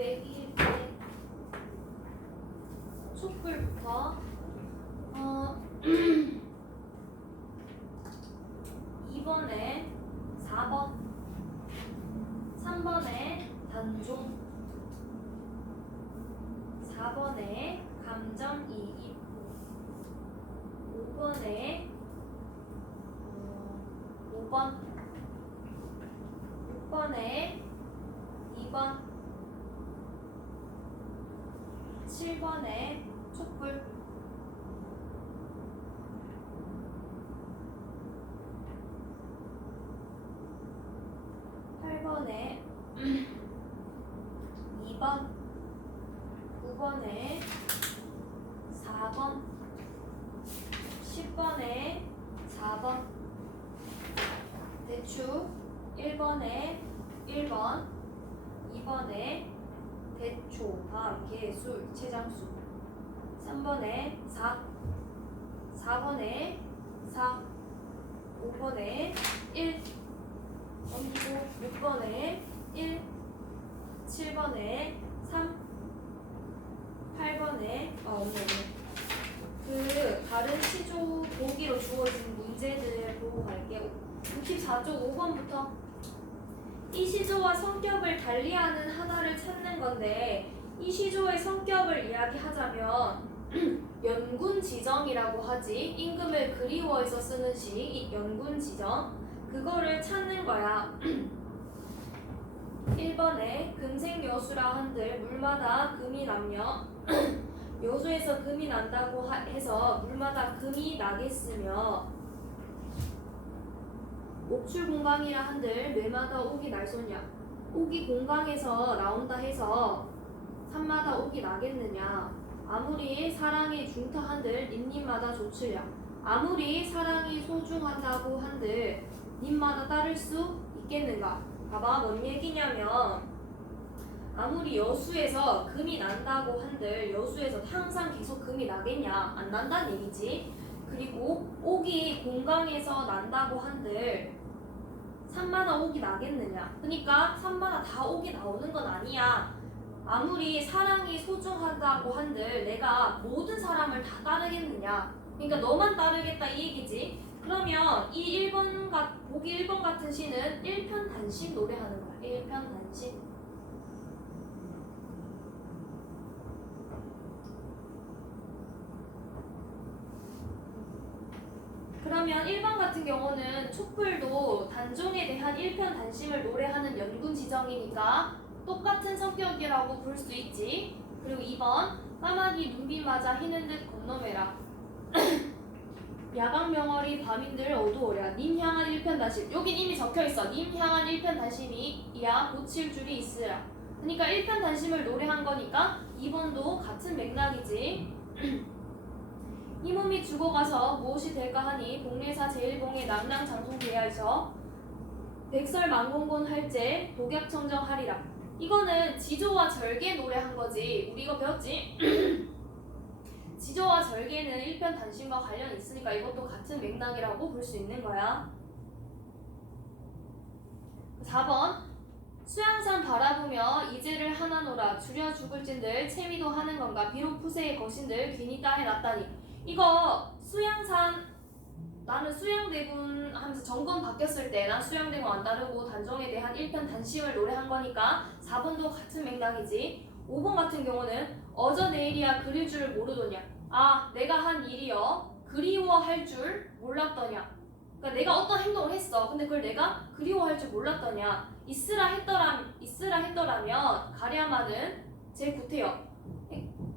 101제 촛불부터 2번에 4번 3번에 단종 4번에 감정이입 5번에 5번 6번에 2번 7번에 촛불 8번에 2번 9번에 4번 10번에 4번 대추 1번에 1번 2번에 대초 다음 개술 최장수 3번에 4 4번에 4 5번에 1 넘기고 6번에 1 7번에 3 8번에 없네. 그 다른 시조 보기로 주어진 문제들 보고 갈게요. 64쪽 5번부터 이 시조와 성격을 달리하는 하나를 찾는 건데 이 시조의 성격을 이야기하자면 연군지정이라고 하지. 임금을 그리워해서 쓰는 시, 이 연군지정 그거를 찾는 거야. 1번에 금생여수라 한들 물마다 금이 남며 여수에서 금이 난다고 해서 물마다 금이 나겠으며 옥출공강이라 한들 매마다 옥이 날소냐. 옥이 공강에서 나온다 해서 산마다 옥이 나겠느냐. 아무리 사랑이 중타 한들 님마다 좋으랴. 아무리 사랑이 소중하다고 한들 님마다 따를 수 있겠는가. 봐봐, 뭔 얘기냐면 아무리 여수에서 금이 난다고 한들 여수에서 항상 계속 금이 나겠냐. 안 난다는 얘기지. 그리고 옥이 공강에서 난다고 한들 산마다 옥이 나겠느냐. 그러니까 산마다 다 옥이 나오는 건 아니야. 아무리 사랑이 소중하다고 한들 내가 모든 사람을 다 따르겠느냐. 그러니까 너만 따르겠다 이 얘기지. 그러면 이 1번 보기 1번 같은 시는 일편단심 노래하는 거야. 일편단심. 그러면 1번 같은 경우는 촛불도 단종에 대한 일편단심을 노래하는 연군지정이니까 똑같은 성격이라고 볼 수 있지. 그리고 2번 까마귀 눈빛 맞아 희는 듯 건너매라. 야광명월이 밤인들 어두워랴. 님 향한 일편단심. 여긴 이미 적혀있어. 님 향한 일편단심이 이야 고칠 줄이 있으라. 그러니까 일편단심을 노래한 거니까 2번도 같은 맥락이지. 이 몸이 죽어가서 무엇이 될까 하니 복례사 제일봉의 남랑장송대야에서 백설망공곤 할제 독약청정하리라. 이거는 지조와 절개 노래한 거지. 우리 이거 배웠지? 지조와 절개는 일편단심과 관련이 있으니까 이것도 같은 맥락이라고 볼 수 있는 거야. 4번 수양산 바라보며 이제를 하나노라. 줄여 죽을진들 채미도 하는 건가. 비록 푸세의 거신들 괜히 땅에 놨다니. 이거 수양산 나는 수양대군 하면서 정권 바뀌었을 때 난 수양대군 안 따르고 단정에 대한 일편단심을 노래한 거니까 4번도 같은 맥락이지. 5번 같은 경우는 어저 내일이야 그릴 줄 모르더냐. 아 내가 한 일이여 그리워할 줄 몰랐더냐. 그러니까 내가 어떤 행동을 했어. 근데 그걸 내가 그리워할 줄 몰랐더냐. 있으라 했더라면 가랴마는 제 구태여.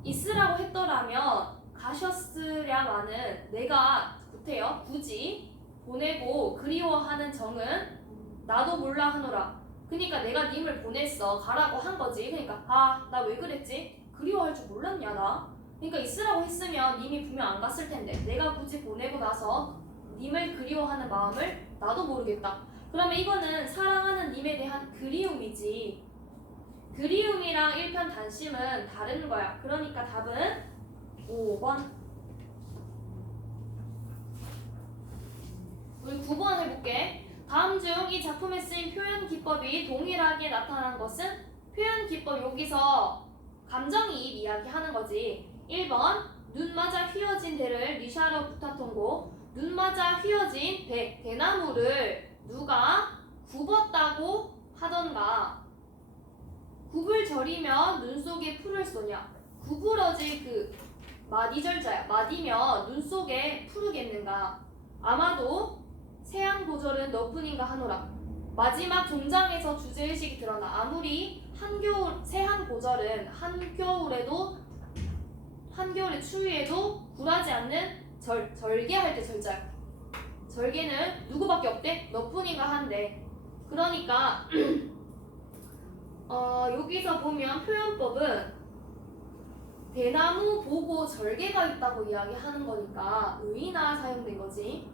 있으라고 했더라면 가셨으랴마는 내가 구태여 굳이 보내고 그리워하는 정은 나도 몰라 하노라. 그러니까 내가 님을 보냈어. 가라고 한 거지. 그러니까 아 나 왜 그랬지? 그리워할 줄 몰랐냐 나. 그러니까 있으라고 했으면 님이 분명 안 갔을 텐데 내가 굳이 보내고 나서 님을 그리워하는 마음을 나도 모르겠다. 그러면 이거는 사랑하는 님에 대한 그리움이지. 그리움이랑 일편단심은 다른 거야. 그러니까 답은 5번. 우리 9번 해볼게. 다음 중 이 작품에 쓰인 표현 기법이 동일하게 나타난 것은 표현 기법 여기서 감정이입 이야기하는 거지. 1번 눈 맞아 휘어진 대를 리샤르 부타통고 눈 맞아 휘어진 대나무를 누가 굽었다고 하던가 굽을 절이면 눈 속에 풀을 쏘냐. 구부러질 그 마디절자야. 마디면 눈 속에 푸르겠는가. 아마도 세한고절은 너뿐인가 하노라. 마지막 종장에서 주제의식이 드러나. 아무리 세한고절은 한겨울의 추위에도 굴하지 않는 절개할 때 절자야. 절개는 누구밖에 없대? 너뿐인가 한데. 그러니까 여기서 보면 표현법은 대나무 보고 절개가 있다고 이야기하는 거니까 의나 사용된 거지.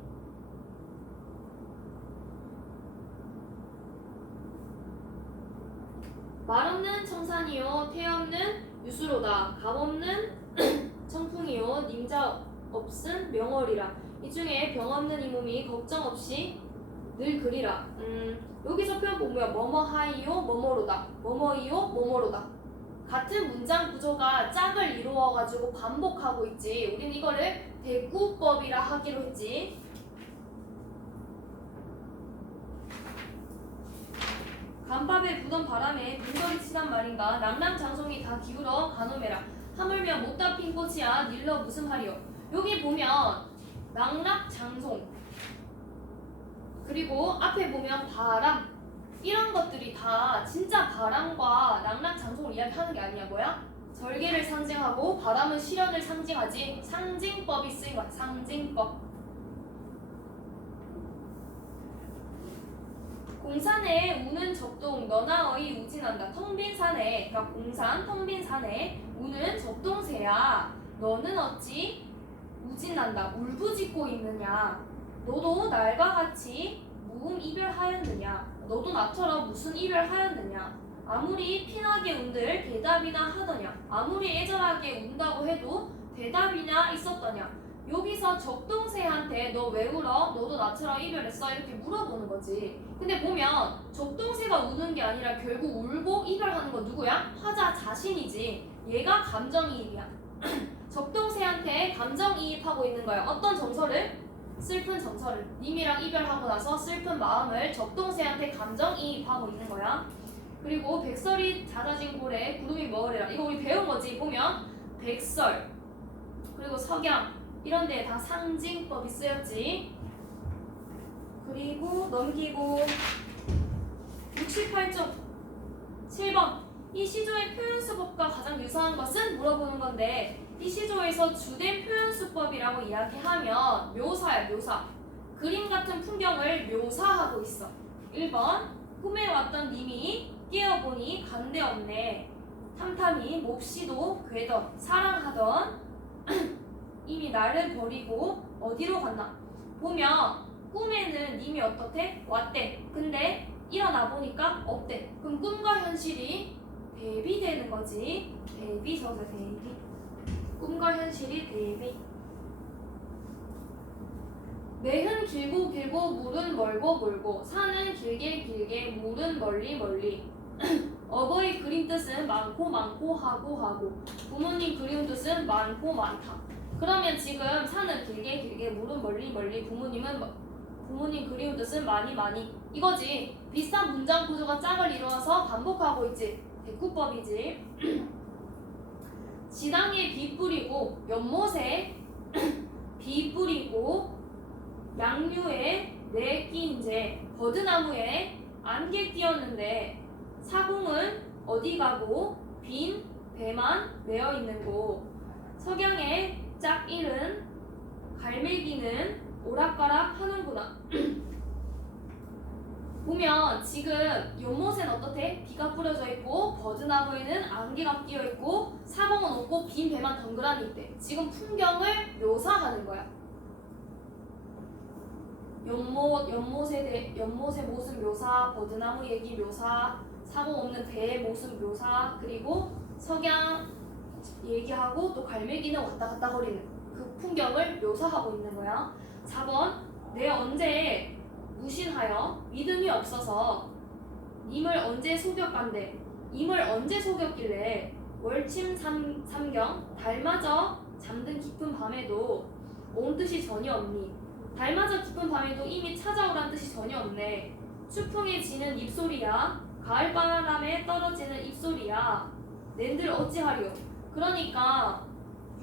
말 없는 청산이요 태 없는 유수로다. 감 없는 청풍이요 님자 없은 명월이라. 이 중에 병 없는 이 몸이 걱정 없이 늘 그리라. 여기서 표현 보면 뭐뭐하이요 뭐뭐로다. 뭐뭐이요 뭐뭐로다. 같은 문장 구조가 짝을 이루어가지고 반복하고 있지. 우린 이거를 대구법이라 하기로 했지. 간밥에 부던 바람에 눈거리 치단 말인가. 낭랑장송이 다 기울어 가놈해라. 하물며 못다 핀 꽃이야 닐러 무슨 말이요. 여기 보면 낭락장송 그리고 앞에 보면 바람 이런 것들이 다 진짜 바람과 낭락장송을 이야기하는 게 아니냐고요? 절개를 상징하고 바람은 실현을 상징하지. 상징법이 쓰인 거야. 상징법. 공산에 우는 적동 너나 어이 우진한다. 텅 빈 산에 그러니까 공산 텅 빈 산에 우는 적동새야. 너는 어찌 우진한다. 울부짖고 있느냐. 너도 날과 같이 무음 이별하였느냐. 너도 나처럼 무슨 이별하였느냐. 아무리 피나게 운들 대답이나 하더냐. 아무리 애절하게 운다고 해도 대답이나 있었더냐. 여기서 적동새한테 너 왜 울어? 너도 나처럼 이별했어? 이렇게 물어보는 거지. 근데 보면 적동새가 우는 게 아니라 결국 울고 이별하는 건 누구야? 화자 자신이지. 얘가 감정이입이야. 적동새한테 감정이입하고 있는 거야. 어떤 정서를? 슬픈 정서를. 님이랑 이별하고 나서 슬픈 마음을 적동새한테 감정이입하고 있는 거야. 그리고 백설이 잦아진 고래 구름이 머으래라. 이거 우리 배운 거지. 보면 백설 그리고 석양 이런 데에 다 상징법이 쓰였지. 그리고 넘기고 68쪽 7번 이 시조의 표현수법과 가장 유사한 것은 물어보는 건데 이 시조에서 주된 표현수법이라고 이야기하면 묘사야. 묘사. 그림 같은 풍경을 묘사하고 있어. 1번 꿈에 왔던 님이 깨어보니 간데 없네. 탐탐이 몹시도 괴던 사랑하던 이미 나를 버리고 어디로 갔나. 보면 꿈에는 님이 어떻대? 왔대. 근데 일어나 보니까 없대. 그럼 꿈과 현실이 대비되는 거지. 대비서사 대비. 꿈과 현실이 대비. 매는 길고 길고 물은 멀고 멀고 산은 길게 길게 물은 멀리 멀리. 어버이 그림 뜻은 많고 많고 하고 하고 부모님 그림 뜻은 많고 많다. 그러면 지금 산은 길게 길게 물은 멀리 멀리 부모님 그리운 뜻은 많이 많이 이거지. 비슷한 문장 구조가 짝을 이루어서 반복하고 있지. 대꾸법이지. 지당에 비 뿌리고 연못에 비 뿌리고 양류에 내 끼인제 버드나무에 안개 끼었는데 사공은 어디 가고 빈 배만 메어 있는 곳. 석양에 짝 잃은 갈매기는 오락가락 하는구나. 보면 지금 연못엔 어떻대? 비가 뿌려져 있고 버드나무에는 안개가 끼어 있고 사공은 없고 빈 배만 덩그러니 있대. 지금 풍경을 묘사하는 거야. 연못의 모습 묘사, 버드나무 얘기 묘사, 사공 없는 배의 모습 묘사, 그리고 석양 얘기하고 또 갈매기는 왔다 갔다 거리는 그 풍경을 묘사하고 있는 거야. 4번 내 언제 무신하여 믿음이 없어서 님을 언제 속여간대. 임을 언제 속였길래 월침 삼경 달마저 잠든 깊은 밤에도 온 뜻이 전혀 없니. 달마저 깊은 밤에도 이미 찾아오란 뜻이 전혀 없네. 추풍에 지는 입소리야 가을바람에 떨어지는 입소리야 낸들 어찌하리요. 그러니까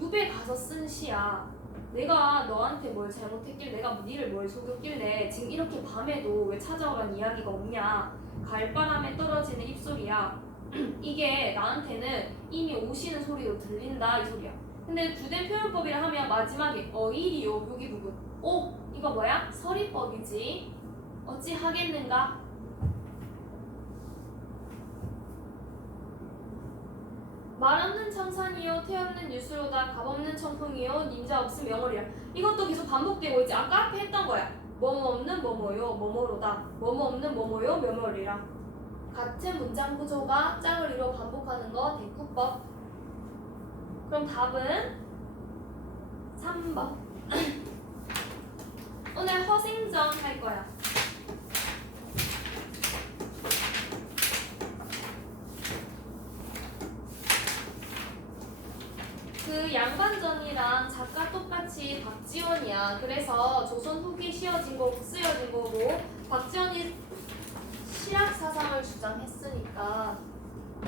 유배 가서 쓴 시야. 내가 너한테 뭘 잘못했길래 내가 니를 뭘 속였길래 지금 이렇게 밤에도 왜 찾아오란 이야기가 없냐. 가을바람에 떨어지는 입소리야. 이게 나한테는 이미 오시는 소리도 들린다 이 소리야. 근데 주된 표현법이라 하면 마지막에 어이리요 여기 부분. 오 이거 뭐야? 서리법이지. 어찌 하겠는가? 말 없는 청산이요 태 없는 유수로다 값 없는 청풍이요 님자 없음 영어리야. 이것도 계속 반복되고 있지. 아까 앞에 했던 거야. 뭐뭐 없는 뭐뭐요 뭐뭐로다 뭐뭐 없는 뭐뭐요 뭐뭐리라. 같은 문장 구조가 짝을 이뤄 반복하는 거 대꾸법. 그럼 답은 3번. 오늘 허생정 할 거야. 그 양반전이랑 작가 똑같이 박지원이야. 그래서 조선 후기 쓰여진 거고 박지원이 실학 사상을 주장했으니까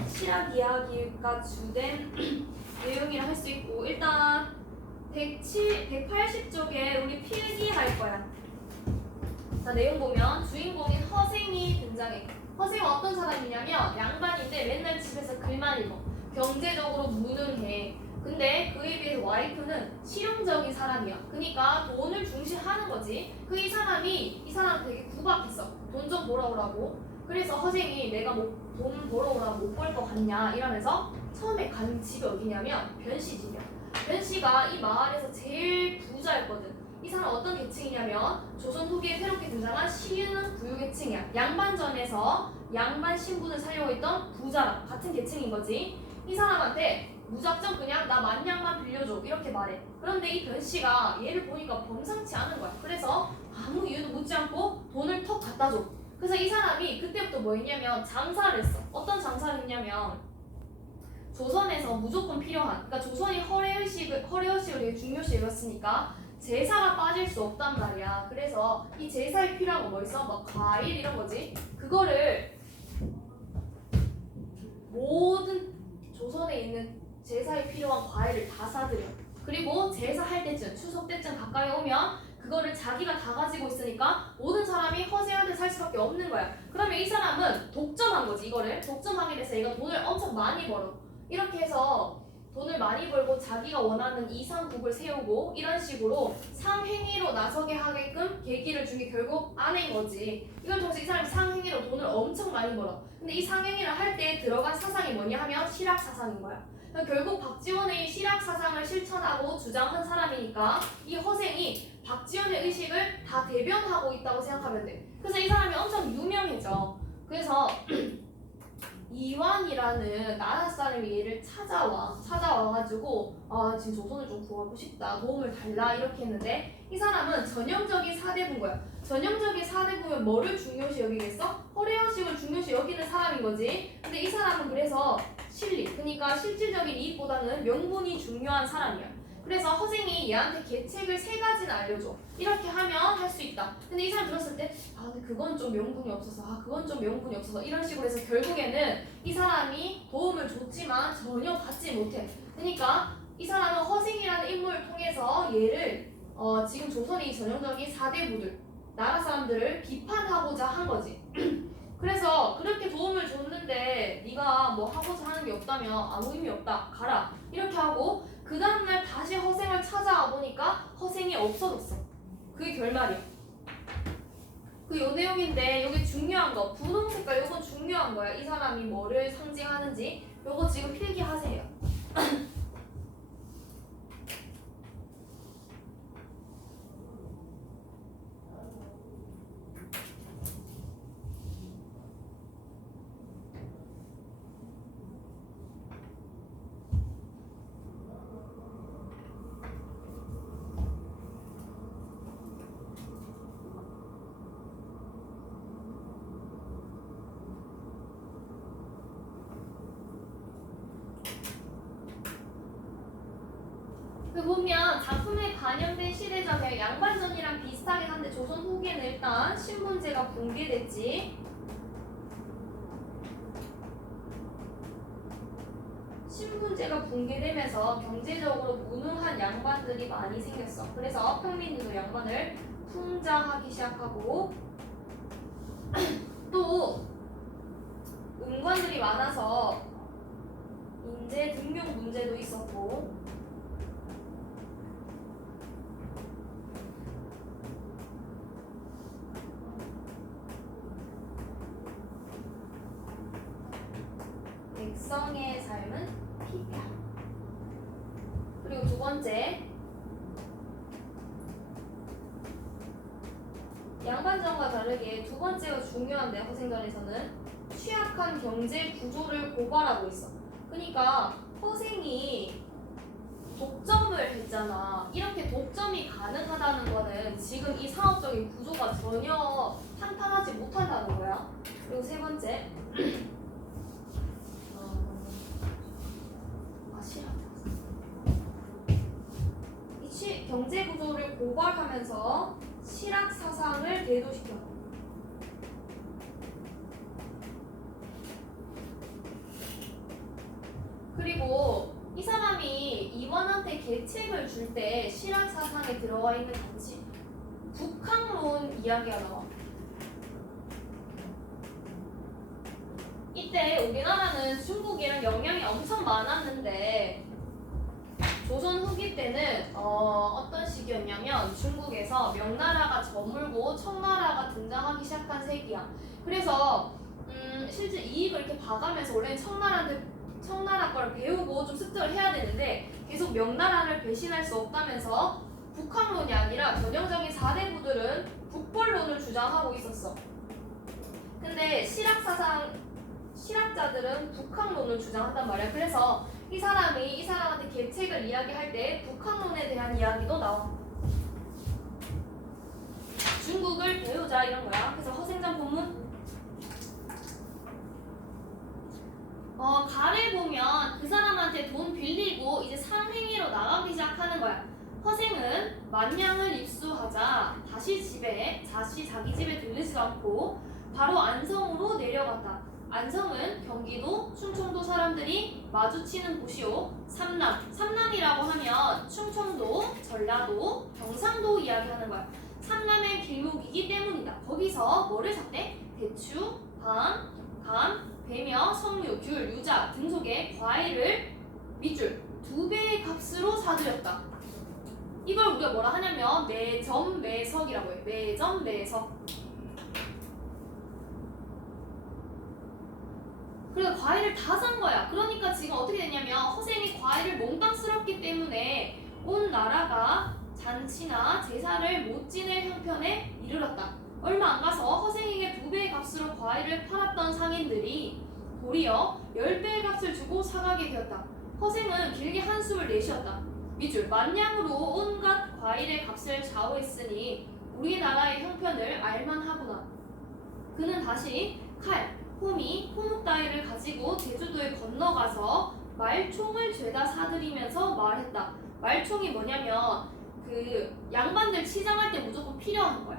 실학 이야기가 주된 내용이라 할 수 있고 일단 180쪽에 우리 필기 할 거야. 자 내용 보면 주인공인 허생이 등장해. 허생은 어떤 사람이냐면 양반인데 맨날 집에서 글만 읽어. 경제적으로 무능해. 근데 그에 비해서 와이프는 실용적인 사람이야. 그러니까 돈을 중시하는 거지. 이 사람 되게 구박했어. 돈 좀 벌어오라고. 그래서 허생이 내가 뭐 돈 벌어오라 못 벌 것 같냐 이러면서 처음에 간 집이 어디냐면 변씨 집이야. 변씨가 이 마을에서 제일 부자였거든. 이 사람 어떤 계층이냐면 조선 후기에 새롭게 등장한 시유는 부유계층이야. 양반전에서 양반 신분을 살려고 했던 부자랑 같은 계층인 거지. 이 사람한테 무작정 그냥 나 만냥만 빌려줘 이렇게 말해. 그런데 이 변씨가 얘를 보니까 범상치 않은 거야. 그래서 아무 이유도 묻지 않고 돈을 턱 갖다 줘. 그래서 이 사람이 그때부터 뭐 했냐면 장사를 했어. 어떤 장사를 했냐면 조선에서 무조건 필요한, 그러니까 조선이 허례의식을 되게 중요시 여겼으니까 제사가 빠질 수 없단 말이야. 그래서 이 제사에 필요한 거 뭐 있어? 막 과일 이런 거지. 그거를 모든 조선에 있는 제사에 필요한 과일을 다 사들여. 그리고 제사할 때쯤, 추석 때쯤 가까이 오면 그거를 자기가 다 가지고 있으니까 모든 사람이 허세한테 살 수밖에 없는 거야. 그러면 이 사람은 독점한 거지. 이거를 독점하게 돼서 얘가 돈을 엄청 많이 벌어. 이렇게 해서 돈을 많이 벌고 자기가 원하는 이상국을 세우고 이런 식으로 상행위로 나서게 하게끔 계기를 준 게 결국 아내인 거지. 이걸 통해서 이 사람이 상행위로 돈을 엄청 많이 벌어. 근데 이 상행위를 할 때 들어간 사상이 뭐냐 하면 실학 사상인 거야. 결국 박지원의 실학 사상을 실천하고 주장한 사람이니까 이 허생이 박지원의 의식을 다 대변하고 있다고 생각하면 돼. 그래서 이 사람이 엄청 유명해져. 그래서 이완이라는 나라 사람이 얘를 찾아와가지고 지금 조선을 좀 구하고 싶다, 도움을 달라 이렇게 했는데 이 사람은 전형적인 사대부인 거야. 전형적인 사대부면 뭐를 중요시 여기겠어? 허례허식을 중요시 여기는 사람인 거지. 근데 이 사람은 그래서 실리, 그러니까 실질적인 이익보다는 명분이 중요한 사람이야. 그래서 허생이 얘한테 계책을 3가지는 알려줘. 이렇게 하면 할 수 있다. 근데 이 사람 들었을 때 근데 그건 좀 명분이 없어서 그건 좀 명분이 없어서 이런 식으로 해서 결국에는 이 사람이 도움을 줬지만 전혀 받지 못해. 그러니까 이 사람은 허생이라는 인물을 통해서 얘를 지금 조선의 전형적인 사대부들, 나라 사람들을 비판하고자 한 거지. 그래서 그렇게 도움을 줬는데 네가 뭐 하고자 하는 게 없다면 아무 의미 없다, 가라 이렇게 하고 그 다음날 다시 허생을 찾아와 보니까 허생이 없어졌어. 그게 결말이야. 요 내용인데 요게 중요한 거, 분홍 색깔 요건 중요한 거야. 이 사람이 뭐를 상징하는지 요거 지금 필기하세요. 보면 작품에 반영된 시대전에 양반전이랑 비슷하긴 한데 조선 후기에는 일단 신분제가 붕괴됐지. 신분제가 붕괴되면서 경제적으로 무능한 양반들이 많이 생겼어. 그래서 평민들도 양반을 풍자하기 시작하고 또 음관들이 많아서 인재 등용 문제도 있었고 백성의 삶은 피폐. 그리고 두 번째, 양반전과 다르게 두 번째가 중요한데 허생전에서는 취약한 경제 구조를 고발하고 있어. 그러니까 허생이 독점을 했잖아. 이렇게 독점이 가능하다는 거는 지금 이 상업적인 구조가 전혀 탄탄하지 못한다는 거야. 그리고 세 번째, 경제 구조를 고발하면서 실학 사상을 대두시켜. 그리고 이 사람이 임원한테 계책을 줄 때 실학 사상에 들어가 있는 가치, 북학론 이야기가 나와. 이때 우리나라는 중국이랑 영향이 엄청 많았는데 조선 후기 때는 어떤 시기였냐면 중국에서 명나라가 저물고 청나라가 등장하기 시작한 세기야. 그래서 실제 이익을 이렇게 봐가면서 원래는 청나라 걸 배우고 좀 습득을 해야 되는데 계속 명나라를 배신할 수 없다면서 북학론이 아니라 전형적인 사대부들은 북벌론을 주장하고 있었어. 근데 실학자들은 북학론을 주장한단 말이야. 그래서 이 사람한테 계책을 이야기할 때 북학론에 대한 이야기도 나와. 중국을 배우자 이런 거야. 그래서 허생전 본문 가를 보면 그 사람한테 돈 빌리고 이제 상행위로 나가기 시작하는 거야. 허생은 만냥을 입수하자 다시 자기 집에 들르지도 않고 바로 안성으로 내려갔다. 안성은 경기도, 충청도 사람들이 마주치는 곳이요. 삼남이라고 하면 충청도, 전라도, 경상도 이야기하는 거야. 삼남의 길목이기 때문이다. 거기서 뭐를 샀대? 대추, 밤, 감, 배며, 석류, 귤, 유자 등속의 과일을 밑줄 2배의 값으로 사들였다. 이걸 우리가 뭐라 하냐면 매점매석이라고 해. 매점매석. 그래서 과일을 다 산 거야. 그러니까 지금 어떻게 됐냐면 허생이 과일을 몽땅 쓸었기 때문에 온 나라가 잔치나 제사를 못 지낼 형편에 이르렀다. 얼마 안 가서 허생에게 2배의 값으로 과일을 팔았던 상인들이 도리어 10배의 값을 주고 사가게 되었다. 허생은 길게 한숨을 내쉬었다. 밑줄 만냥으로 온갖 과일의 값을 좌우했으니 우리나라의 형편을 알만하구나. 그는 다시 칼, 호미, 호묵 따위를 가지고 제주도에 건너가서 말총을 죄다 사들이면서 말했다. 말총이 뭐냐면 그 양반들 치장할 때 무조건 필요한 거야.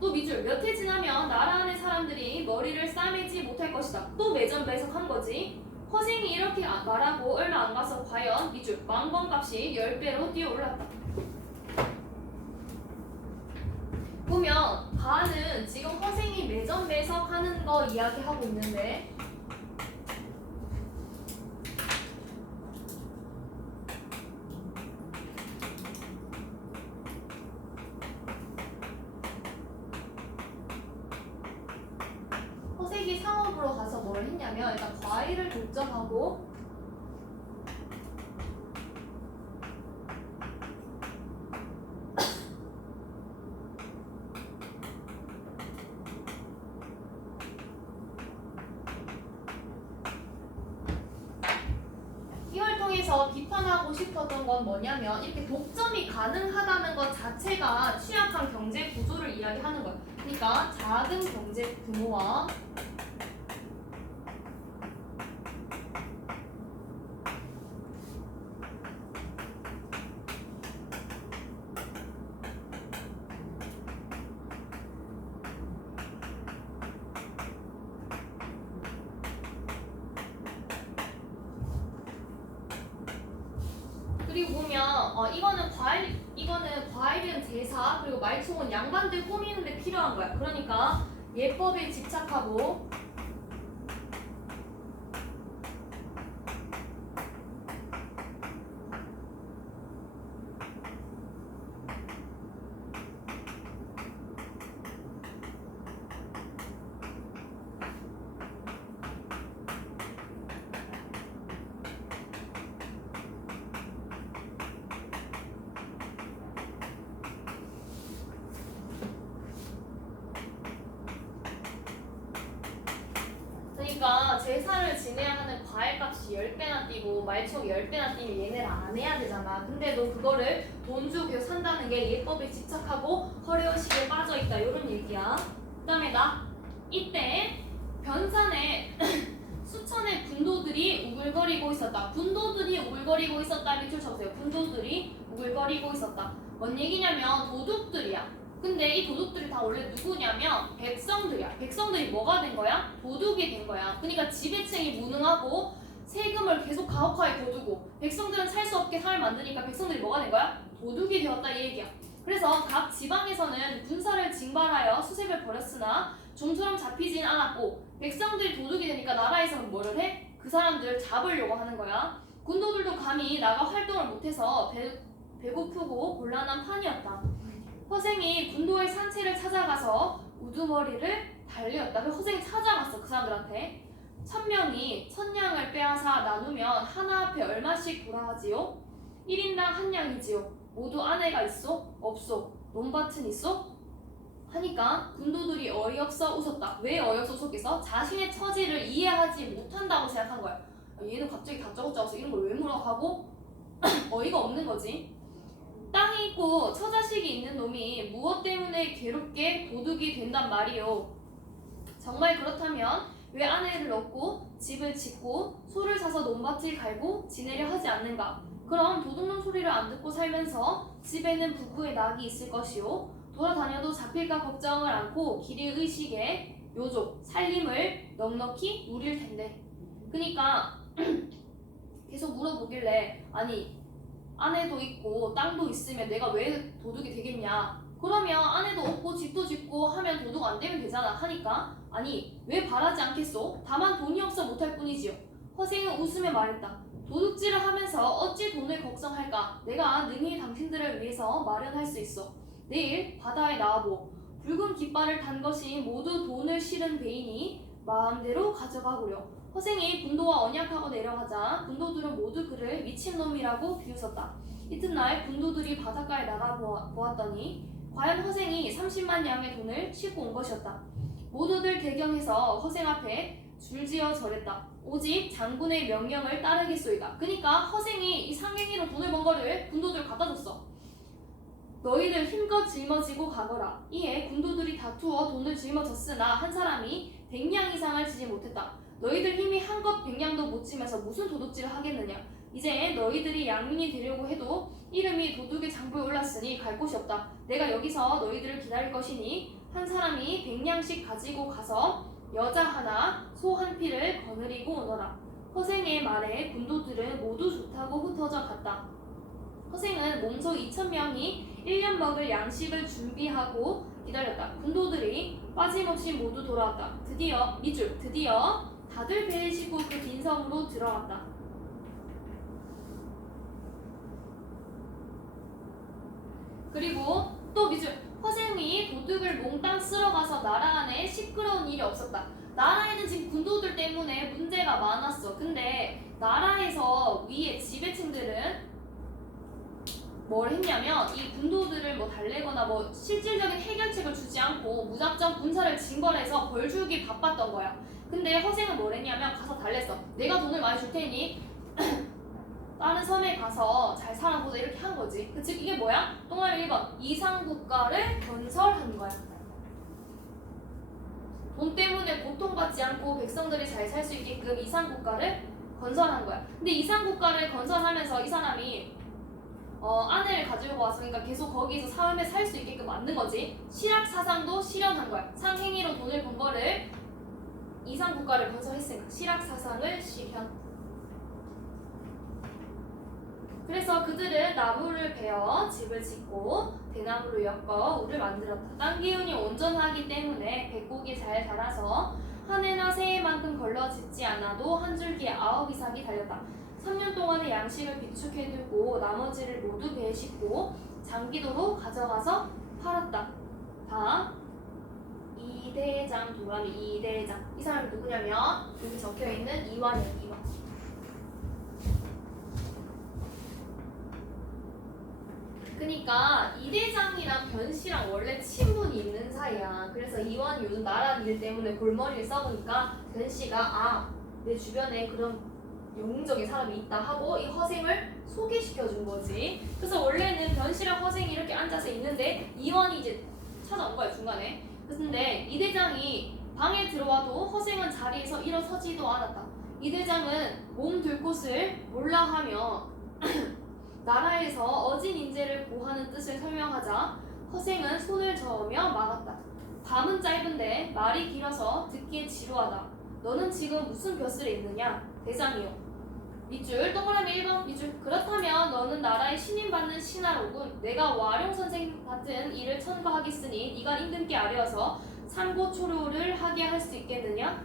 또 밑줄 몇 해 지나면 나라 안의 사람들이 머리를 싸매지 못할 것이다. 또 매점매석한 거지. 허생이 이렇게 말하고 얼마 안 가서 과연 밑줄 망건값이 10배로 뛰어올랐다. 보면 가는 지금 허생이 매점매석하는 거 이야기하고 있는데 허생이 상업으로 가서 뭘 했냐면 일단 과일을 독점하고 통해서 비판하고 싶었던 건 뭐냐면 이렇게 독점이 가능하다는 것 자체가 취약한 경제 구조를 이야기하는 거예요. 그러니까 작은 경제 규모와 그리고 보면 이거는 과일은 제사, 그리고 말총은 양반들 꾸미는데 필요한 거야. 그러니까 예법에 집착하고 그러니까 제사를 지내야 하는 과일값이 10배나 뛰고 말총 10배나 뛰면 얘네를 안 해야 되잖아. 근데 너 그거를 돈 주고 계속 산다는 게 예법에 집착하고 허례의식에 빠져있다 이런 얘기야. 그 다음에 이때 변산에 수천의 군도들이 우글거리고 있었다. 군도들이 우글거리고 있었다. 밑줄 쳐보세요. 군도들이 우글거리고 있었다. 뭔 얘기냐면 도둑들이야. 근데 이 도둑들이 다 원래 누구냐면 백성들이야. 백성들이 뭐가 된 거야? 도둑이 된 거야. 그러니까 지배층이 무능하고 세금을 계속 가혹하게 거두고 백성들은 살 수 없게 삶을 만드니까 백성들이 뭐가 된 거야? 도둑이 되었다 이 얘기야. 그래서 각 지방에서는 군사를 징발하여 수색을 벌였으나 좀처럼 잡히진 않았고 백성들이 도둑이 되니까 나라에서는 뭐를 해? 그 사람들 잡으려고 하는 거야. 군도들도 감히 나가 활동을 못해서 배고프고 곤란한 판이었다. 허생이 군도의 산채를 찾아가서 우두머리를 달렸다. 그 허생이 찾아갔어 그 사람들한테. 1000명이 1000양을 빼앗아 나누면 하나 앞에 얼마씩 돌아가지요? 1인당 한 양이지요. 모두 아내가 있어? 없어. 논밭은 있어? 하니까 군도들이 어이없어 웃었다. 왜 어이없어 웃었겠어? 자신의 처지를 이해하지 못한다고 생각한 거야. 얘는 갑자기 다짜고짜 이런 걸 왜 물어 하고 어이가 없는 거지. 땅이 있고 처자식이 있는 놈이 무엇 때문에 괴롭게 도둑이 된단 말이요. 정말 그렇다면 왜 아내를 얻고 집을 짓고 소를 사서 논밭을 갈고 지내려 하지 않는가? 그럼 도둑놈 소리를 안 듣고 살면서 집에는 부부의 낙이 있을 것이요. 돌아다녀도 잡힐까 걱정을 않고 길의 의식에 요족, 살림을 넉넉히 누릴 텐데. 그러니까 계속 물어보길래 아니 아내도 있고 땅도 있으면 내가 왜 도둑이 되겠냐? 그러면 아내도 없고 집도 짓고 하면 도둑 안 되면 되잖아 하니까 아니 왜 바라지 않겠소? 다만 돈이 없어 못할 뿐이지요. 허생은 웃으며 말했다. 도둑질을 하면서 어찌 돈을 걱정할까? 내가 능히 당신들을 위해서 마련할 수 있어. 내일 바다에 나와보. 붉은 깃발을 단 것이 모두 돈을 실은 배이니 마음대로 가져가구려. 허생이 군도와 언약하고 내려가자 군도들은 모두 그를 미친놈이라고 비웃었다. 이튿날 군도들이 바닷가에 나가 보았더니 과연 허생이 30만 양의 돈을 싣고 온 것이었다. 모두들 대경해서 허생 앞에 줄지어 절했다. 오직 장군의 명령을 따르겠소이다. 그러니까 허생이 이 상행위로 돈을 번 거를 군도들 갖다 줬어. 너희들 힘껏 짊어지고 가거라. 이에 군도들이 다투어 돈을 짊어졌으나 한 사람이 100냥 이상을 지지 못했다. 너희들 힘이 한껏 100냥도 못 지면서 무슨 도둑질을 하겠느냐. 이제 너희들이 양민이 되려고 해도 이름이 도둑의 장부에 올랐으니 갈 곳이 없다. 내가 여기서 너희들을 기다릴 것이니 한 사람이 100냥씩 가지고 가서 여자 하나, 소 한 피를 거느리고 오너라. 허생의 말에 군도들은 모두 좋다고 흩어져 갔다. 허생은 몸소 2000명이 1년 먹을 양식을 준비하고 기다렸다. 군도들이 빠짐없이 모두 돌아왔다. 드디어 다들 배를 싣고 그 빈 섬으로 들어갔다. 그리고 또 허생이 도둑을 몽땅 쓸어가서 나라 안에 시끄러운 일이 없었다. 나라에는 지금 군도들 때문에 문제가 많았어. 근데 나라에서 위에 지배층들은 뭘 했냐면 이 군도들을 뭐 달래거나 뭐 실질적인 해결책을 주지 않고 무작정 군사를 징벌해서 벌 주기 바빴던 거야. 근데 허생은 뭘 했냐면 가서 달랬어. 내가 돈을 많이 줄 테니 다른 섬에 가서 잘 살아보자 이렇게 한 거지. 즉 이게 뭐야? 동아리 1번 이상국가를 건설한 거야. 돈 때문에 고통받지 않고 백성들이 잘 살 수 있게끔 이상국가를 건설한 거야. 근데 이상국가를 건설하면서 이 사람이 아내를 가지고 왔으니까 계속 거기서 삶에 살 수 있게끔 만든 거지. 실학사상도 실현한 거야. 상행위로 돈을 번 거를 이상국가를 건설했으니까 실학사상을 실현. 그래서 그들은 나무를 베어 집을 짓고 대나무를 엮어 우를 만들었다. 땅 기운이 온전하기 때문에 백곡이 잘 자라서 한 해나 세 해만큼 걸러 짓지 않아도 한 줄기에 9이삭이 달렸다. 3년 동안의 양식을 비축해두고 나머지를 모두 배에 싣고 장기도로 가져가서 팔았다. 다음 이대장 동그라미 이대장. 이 사람이 누구냐면 여기 적혀있는 이완이야. 이완. 그러니까 이대장이랑 변씨랑 원래 친분이 있는 사이야. 그래서 이완이 요즘 나란 일 때문에 골머리를 써보니까 변씨가 내 주변에 그런 영웅적인 사람이 있다 하고 이 허생을 소개시켜준 거지. 그래서 원래는 변씨랑 허생이 이렇게 앉아서 있는데 이완이 이제 찾아온 거야 중간에. 근데 이대장이 방에 들어와도 허생은 자리에서 일어서지도 않았다. 이대장은 몸 들 곳을 몰라 하며 나라에서 어진 인재를 구하는 뜻을 설명하자 허생은 손을 저으며 막았다. 밤은 짧은데 말이 길어서 듣기에 지루하다. 너는 지금 무슨 벼슬에 있느냐? 대장이요. 밑줄 동그라미 1번 밑줄. 그렇다면 너는 나라의 신임받는 신하로군. 내가 와룡 선생 같은 일을 천거하겠으니 네가 임금께 아뢰어서 상고초료를 하게 할 수 있겠느냐?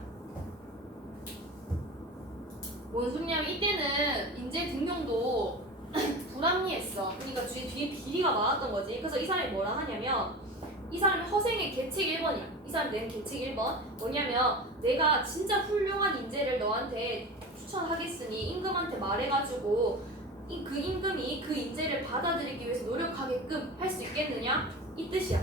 뭔 소리냐면 이때는 인재 등용도 불합리했어. 그러니까 뒤에 비리가 많았던 거지. 그래서 이 사람이 뭐라 하냐면 이 사람이 허생의 계책 1번이야. 이 사람이 낸 계책 1번 뭐냐면 내가 진짜 훌륭한 인재를 너한테 추천하겠으니 임금한테 말해가지고 그 임금이 그 인재를 받아들이기 위해서 노력하게끔 할 수 있겠느냐? 이 뜻이야.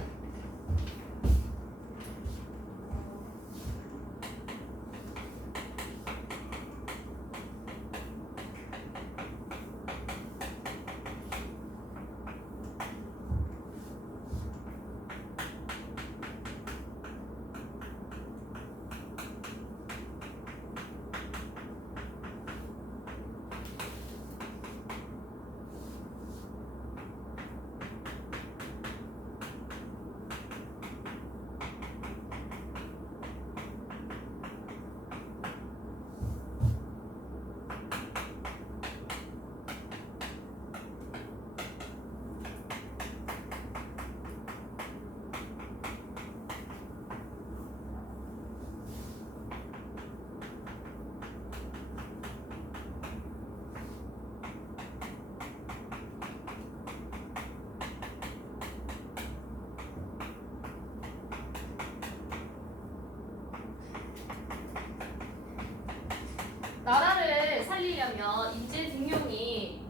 나라를 살리려면 인재 등용이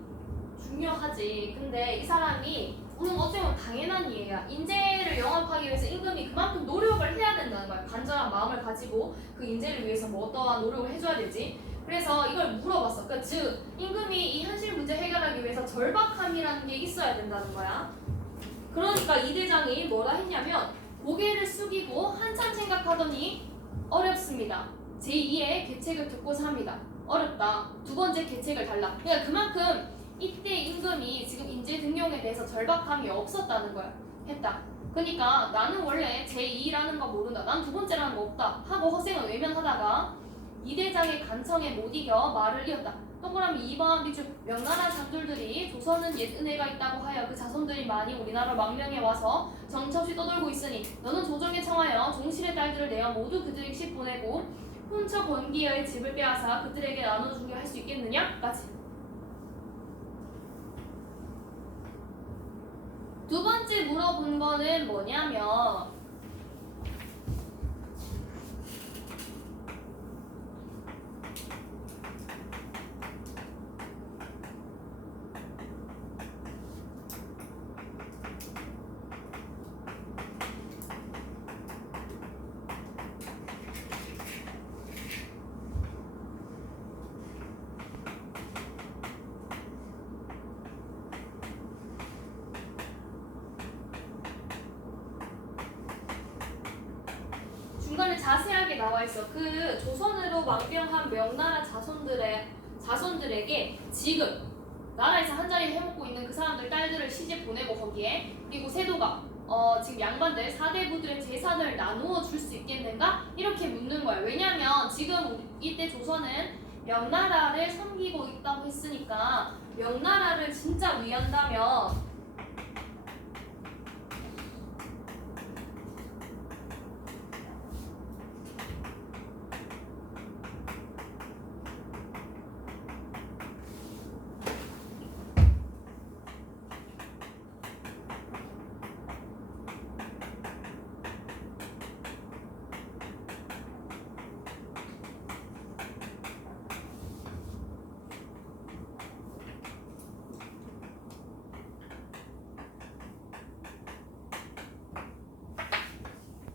중요하지. 근데 이 사람이 물론 어떻게 보면 당연한 이해야. 인재를 영업하기 위해서 임금이 그만큼 노력을 해야 된다는 거야. 간절한 마음을 가지고 그 인재를 위해서 뭐 어떠한 노력을 해줘야 되지. 그래서 이걸 물어봤어. 그러니까 즉 임금이 이 현실 문제 해결하기 위해서 절박함이라는 게 있어야 된다는 거야. 그러니까 이 대장이 뭐라 했냐면 고개를 숙이고 한참 생각하더니 어렵습니다. 제2의 계책을 듣고서 합니다. 어렵다. 두 번째 계책을 달라. 그러니까 그만큼 이때 임금이 지금 인재 등용에 대해서 절박함이 없었다는 거야. 했다. 그러니까 나는 원래 제2라는 거 모른다. 난 두 번째라는 거 없다. 하고 허생은 외면하다가 이 대장의 간청에 못 이겨 말을 이었다. 동그라미 2번 밑줄. 명나라 장졸들이 조선은 옛 은혜가 있다고 하여 그 자손들이 많이 우리나라 망명해 와서 정처없이 떠돌고 있으니 너는 조정에 청하여 종실의 딸들을 내어 모두 그들에게 십 보내고 훔쳐 권기여의 집을 빼앗아 그들에게 나눠주게 할 수 있겠느냐? 까지. 두 번째 물어본 거는 뭐냐면 중간에 자세하게 나와 있어. 그 조선으로 망명한 명나라 자손들에게 지금 나라에서 한 자리 해먹고 있는 그 사람들 딸들을 시집 보내고 거기에 그리고 세도가 지금 양반들 사대부들의 재산을 나누어 줄 수 있겠는가? 이렇게 묻는 거야. 왜냐면 지금 이때 조선은 명나라를 섬기고 있다고 했으니까 명나라를 진짜 위한다면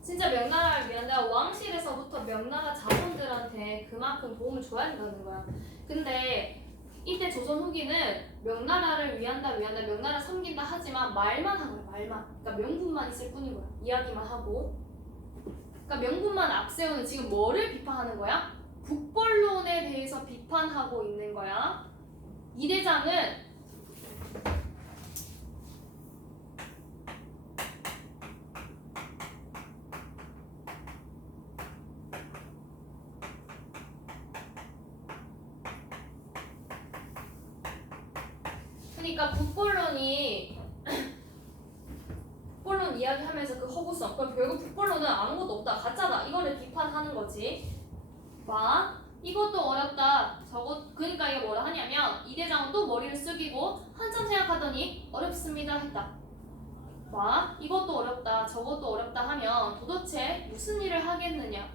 진짜 명나라를 위한다. 왕실에서부터 명나라 자손들한테 그만큼 도움을 줘야 된다는 거야. 근데 이때 조선 후기는 명나라를 위한다 명나라 섬긴다 하지만 말만 하는 거야. 말만. 그러니까 명분만 있을 뿐인 거야. 이야기만 하고. 그러니까 명분만 앞세우는 지금 뭐를 비판하는 거야? 북벌론에 대해서 비판하고 있는 거야. 이 대장은 그러니까 북벌론 이야기하면서 그 허구성, 그럼 결국 북벌론은 아무것도 없다, 가짜다, 이거를 비판하는 거지. 봐, 이것도 어렵다, 그러니까 이게 뭐라 하냐면 이 대장은 또 머리를 숙이고 한참 생각하더니 어렵습니다 했다. 봐, 이것도 어렵다, 저것도 어렵다 하면 도대체 무슨 일을 하겠느냐?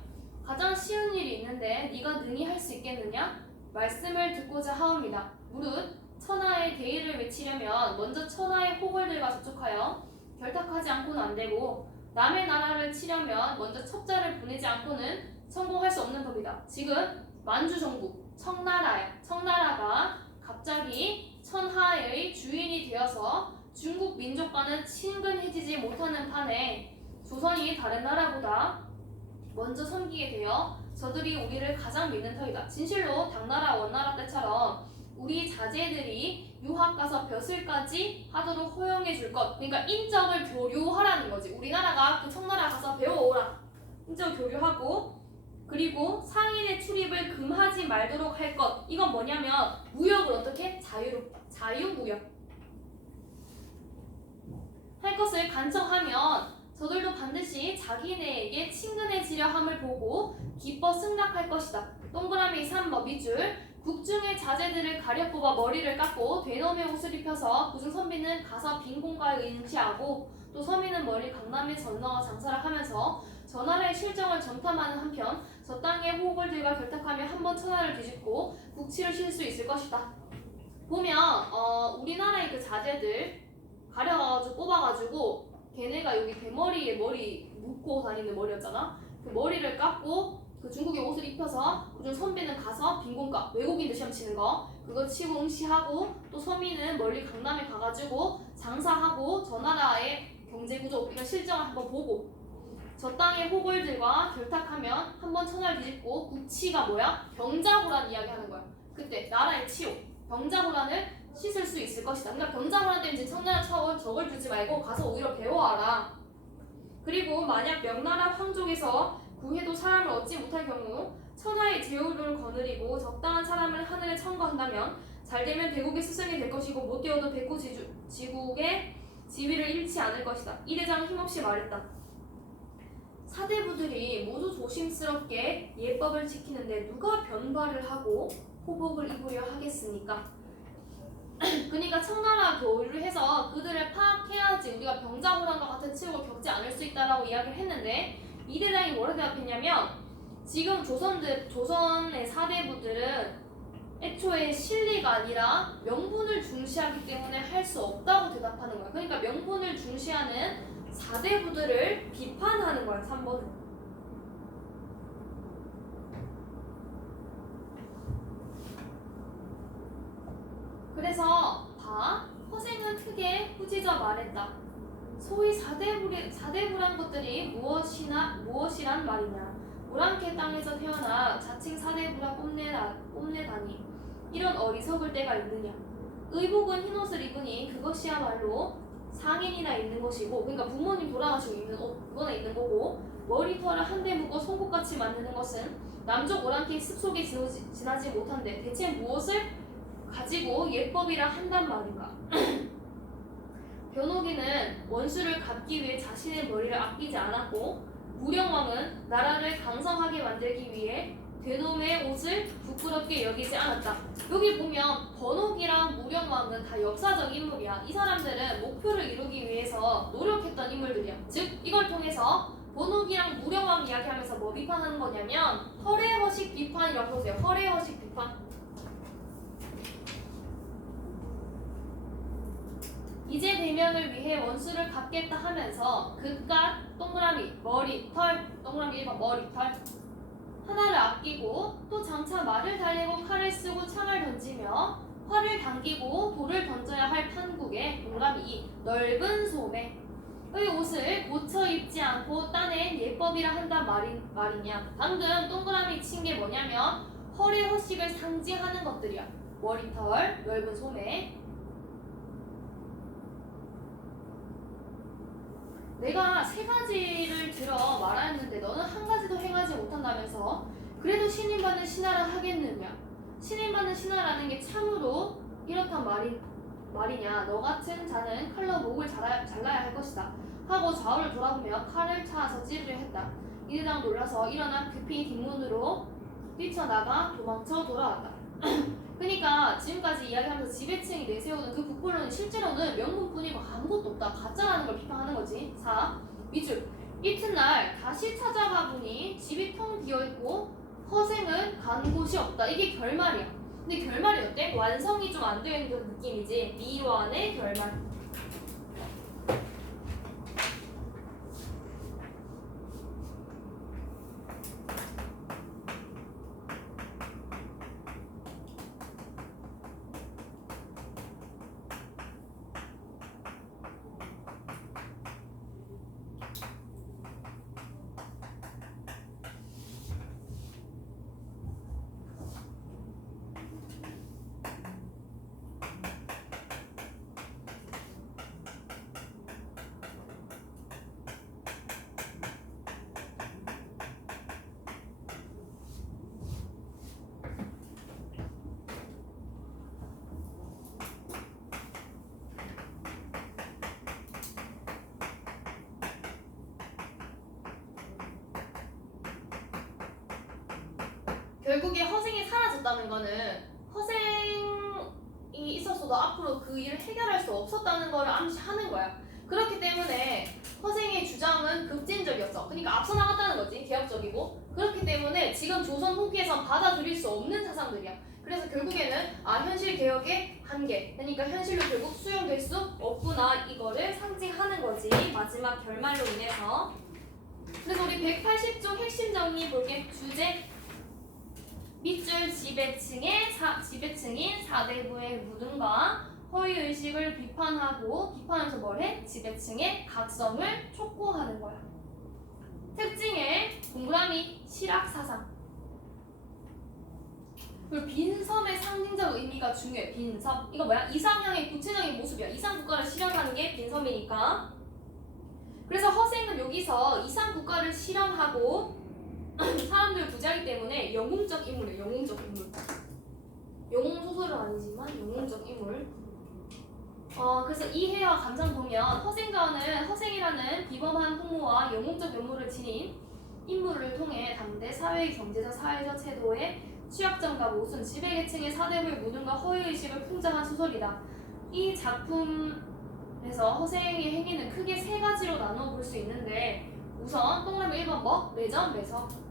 가장 쉬운 일이 있는데 네가 능히 할 수 있겠느냐? 말씀을 듣고자 하옵니다. 무릇 천하의 대의를 외치려면 먼저 천하의 호걸들과 접촉하여 결탁하지 않고는 안 되고 남의 나라를 치려면 먼저 첩자를 보내지 않고는 성공할 수 없는 법이다. 지금 만주 정부 청나라가 갑자기 천하의 주인이 되어서 중국 민족과는 친근해지지 못하는 판에 조선이 다른 나라보다 먼저 섬기게 되어 저들이 우리를 가장 믿는 터이다. 진실로 당나라 원나라 때처럼 우리 자제들이 유학 가서 벼슬까지 하도록 허용해 줄 것. 그러니까 인적을 교류하라는 거지. 우리나라가 그 청나라 가서 배워오라. 인적 교류하고, 그리고 상인의 출입을 금하지 말도록 할 것. 이건 뭐냐면 무역을 어떻게? 자유무역 할 것을 간청하면 저들도 반드시 자기네에게 친근해지려 함을 보고 기뻐 승낙할 것이다. 동그라미 3번 밑줄. 국중의 자제들을 가려 뽑아 머리를 깎고 되놈의 옷을 입혀서 그중 선비는 가서 빈 공가에 응시하고 또 서민은 멀리 강남에 건너가 장사를 하면서 저 나라의 실정을 정탐하는 한편 저 땅의 호걸들과 결탁하며 한번 천하를 뒤집고 국치를 실 수 있을 것이다. 보면 우리나라의 그 자제들 가려가지고 뽑아가지고 걔네가 여기 대머리에 머리 묶고 다니는 머리였잖아. 그 머리를 깎고 그 중국의 옷을 입혀서 그중 선비는 가서 빈공가, 외국인들 시험 치는 거 그거 치고 응시하고 또 서민은 멀리 강남에 가가지고 장사하고 저 나라의 경제구조 이런 실정을 한번 보고 저 땅의 호걸들과 결탁하면 한번 천하를 뒤집고 국치가 뭐야? 병자호란 이야기 하는 거야. 그때 나라의 치욕, 병자호란을 씻을 수 있을 것이다. 그러니까 병자호란 때문에 청나라 저걸 두지 말고 가서 오히려 배워와라. 그리고 만약 명나라 황족에서 구해도 사람을 얻지 못할 경우 천하의 제후를 거느리고 적당한 사람을 하늘에 청구한다면 잘되면 대국의 스승이 될 것이고 못되어도 백구 지국의 지위를 잃지 않을 것이다. 이 대장은 힘없이 말했다. 사대부들이 모두 조심스럽게 예법을 지키는데 누가 변발을 하고 호복을 입으려 하겠습니까? 그러니까 청나라 교류를 해서 그들을 파악해야지 우리가 병자호란과 같은 치욕을 겪지 않을 수 있다라고 이야기를 했는데 이 대장이 뭐라 대답했냐면 지금 조선의 사대부들은 애초에 실리가 아니라 명분을 중시하기 때문에 할 수 없다고 대답하는 거야. 그러니까 명분을 중시하는 사대부들을 비판하는 거야. 3번은. 그래서 허생은 크게 꾸짖어 말했다. 소위 사대부란 것들이 무엇이란 말이냐. 오랑캐 땅에서 태어나 자칭 사대부라 뽐내다니 이런 어리석을 때가 있느냐. 의복은 흰옷을 입으니 그것이야말로 상인이나 있는 것이고, 그러니까 부모님 돌아가시고 입는 옷 그거나 있는 거고, 머리털을 한데 묶어 송곳같이 만드는 것은 남쪽 오랑캐 습속에 지나지 못한데 대체 무엇을 가지고 예법이라 한단 말인가? 변호기는 원수를 갚기 위해 자신의 머리를 아끼지 않았고, 무령왕은 나라를 강성하게 만들기 위해 되놈의 옷을 부끄럽게 여기지 않았다. 여기 보면 번옥이랑 무령왕은 다 역사적 인물이야. 이 사람들은 목표를 이루기 위해서 노력했던 인물들이야. 즉 이걸 통해서 번옥이랑 무령왕 이야기하면서 뭐 비판하는 거냐면 허례허식 비판이라고 보세요. 허례허식 비판. 이제 대명을 위해 원수를 갚겠다 하면서 그깟 동그라미 머리털, 동그라미 1번 머리털 하나를 아끼고 또 장차 말을 달래고 칼을 쓰고 창을 던지며 활을 당기고 돌을 던져야 할 판국에 동그라미 2 넓은 소매의 옷을 고쳐 입지 않고 따낸 예법이라 한단 말이냐. 방금 동그라미 친 게 뭐냐면 허례허식을 상징하는 것들이야. 머리털, 넓은 소매. 내가 세 가지를 들어 말하였는데 너는 한 가지도 행하지 못한다면서 그래도 신임받는 신하라 하겠느냐. 신임받는 신하라는 게 참으로 이렇단 말이냐. 너 같은 자는 칼로 목을 잘라야 할 것이다 하고 좌우를 돌아보며 칼을 차서 찌르려 했다. 이대장 놀라서 일어나 급히 뒷문으로 뛰쳐나가 도망쳐 돌아왔다. 그러니까 지금까지 이야기하면서 지배층이 내세우는 그 국본론이 실제로는 명분뿐이고 아무것도 없다. 가짜라는 걸 비판하는 거지. 4. 밑줄. 이튿날 다시 찾아가 보니 집이 텅 비어있고 허생은 간 곳이 없다. 이게 결말이야. 근데 결말이 어때? 완성이 좀 안 되어 있는 느낌이지. 미완의 결말. 결국에 허생이 사라졌다는 거는 허생이 있었어도 앞으로 그 일을 해결할 수 없었다는 걸 암시하는 거야. 그렇기 때문에 허생의 주장은 급진적이었어. 그러니까 앞서 나갔다는 거지. 개혁적이고. 그렇기 때문에 지금 조선 후기에선 받아들일 수 없는 사상들이야. 그래서 결국에는 현실 개혁의 한계. 그러니까 현실로 결국 수용될 수 없구나. 이거를 상징하는 거지. 마지막 결말로 인해서. 그래서 우리 180쪽 핵심 정리 볼게. 주제. 밑줄 지배층인 사대부의 무능과 허위의식을 비판하면서 뭘 해? 지배층의 각성을 촉구하는 거야. 특징에 동그라미 실학사상. 그리고 빈섬의 상징적 의미가 중요해. 빈섬. 이거 뭐야? 이상향의 구체적인 모습이야. 이상국가를 실현하는 게 빈섬이니까. 그래서 허생은 여기서 이상국가를 실현하고 사람들 부자이기 때문에 영웅적 인물이에요. 영웅적 인물. 영웅 소설은 아니지만 영웅적 인물. 그래서 이해와 감상 보면 허생가는 허생이라는 비범한 풍모와 영웅적 면모를 지닌 인물을 통해 당대 사회, 경제적, 사회적 제도의 취약점과 모순, 지배계층의 사대부의 무능과 허위의식을 풍자한 소설이다. 이 작품에서 허생의 행위는 크게 세 가지로 나눠 볼 수 있는데 우선 동그라미 1번 뭐? 매점, 매석.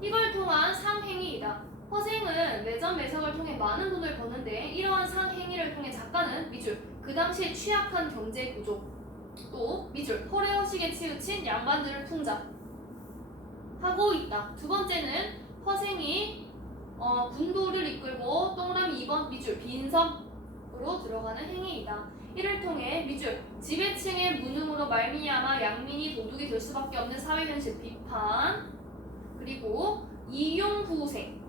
이걸 통한 상행위이다. 허생은 매점 매석을 통해 많은 돈을 버는데 이러한 상행위를 통해 작가는 밑줄 그 당시에 취약한 경제 구조 또 밑줄 허례허식에 치우친 양반들을 풍자하고 있다. 두 번째는 허생이 군도를 이끌고 동그라미 2번 밑줄 빈섬으로 들어가는 행위이다. 이를 통해 밑줄 지배층의 무능으로 말미암아 양민이 도둑이 될 수밖에 없는 사회 현실 비판. 그리고 이용후생